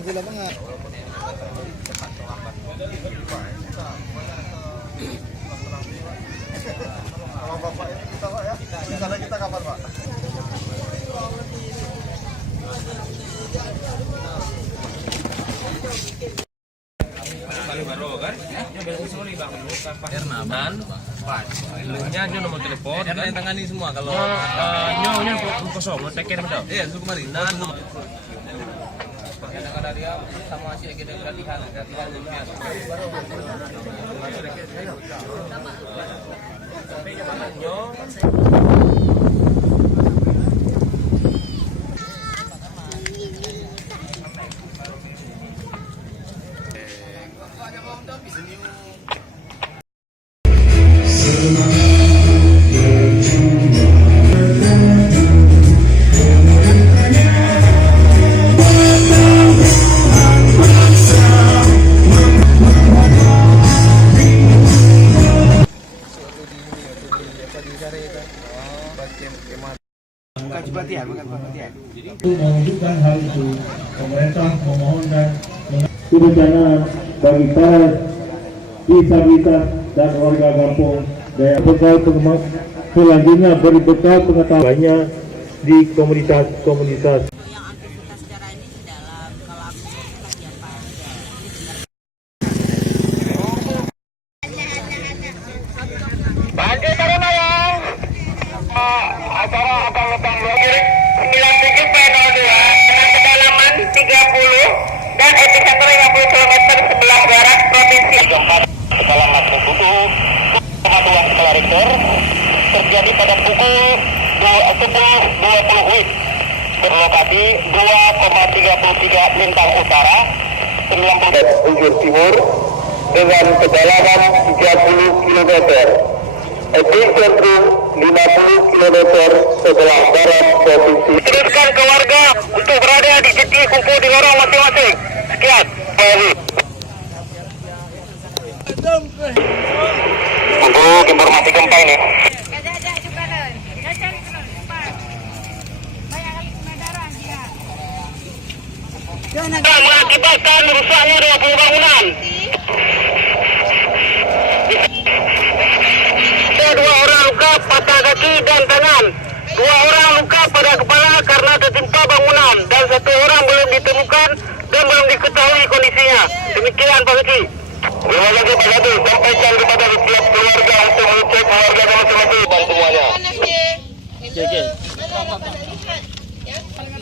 di lapangan. Kalau Bapak ini kita Pak ya, misalnya kita kapan Pak? Kali baru kan? Ya biasa sorry bang, dan nya nyo nomor telepon. Karena yang tangani semua kalau nyo kosong, mau take care betul. Iya, suku mari. Dan kadang-kadang dia sama si kita latihan demikian. Nyo mewujudkan hal itu, pemerintah memohonkan kebencanaan bagi para disabilitas dan warga kampung daya bekal selanjutnya beri bekal pengetahuannya di komunitas-komunitas. Yang aktivitas secara ini di dalam, kalau aku latihan Bagi karena yang acara akan datang 9702 dengan kedalaman 30 dan epicenter 50 km sebelah barat provinsi. Kedalaman 7,2 skala Richter terjadi pada pukul 10.20 WIB berlokasi 2,33 lintang utara 90 ujung timur dengan kedalaman 30 km. Epicentrum 50 km sebelah barat provinsi. Teruskan ke warga untuk berada di titik kumpul di lorong masing-masing. Sekian. Untuk informasi gempa ini. Mengakibatkan rusaknya 20 bangunan. Dua orang luka patah kaki dan tangan, 2 orang luka pada kepala karena tertimpa bangunan, dan 1 orang belum ditemukan dan belum diketahui kondisinya. Demikian Pak Suci. Terima kasih Pak Satu. Sampaikan kepada setiap keluarga untuk mengecek keluarga masing-masing dan semuanya.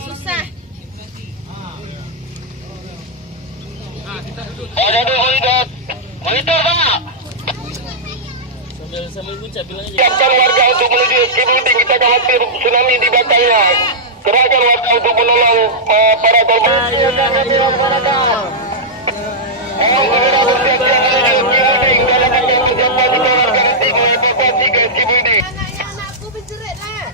susah. Ada monitor Pak. Siapkan warga untuk menuju ski building, kita khawatir tsunami di belakangnya. Kerahkan warga untuk menolong para korban. Mohon segera bersiap-siap menuju ski building dalam akan bersiapkan jika warga nanti mengevakuasi ke ski building. Anakku berjerit lah.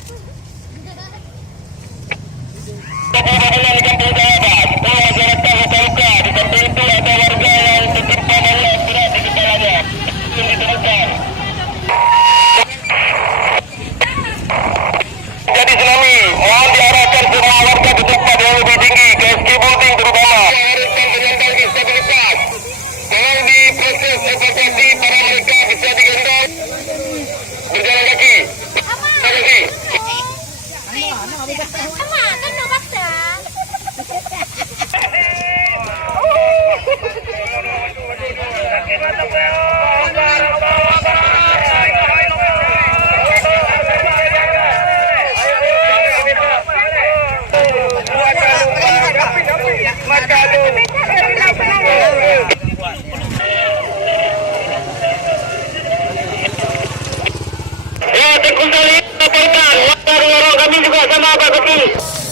Bangunan di kampung Jawa, 10 masyarakat luka-luka. Di samping itu ada warga yang tertimpa bangunan berat di kepalanya. Belum ditemukan. Jadi tsunami, mohon diarahkan semua warga ke tempat yang lebih tinggi, ke ski building terutama. Haruskan penyandang stabilitas. Tolong diproses evakuasi para mereka bisa digendong berjalan kaki. Terima kasih. Kan nak baksa. Ya, Tekun Kali laporkan. Warga kami juga sama Pak Ketua.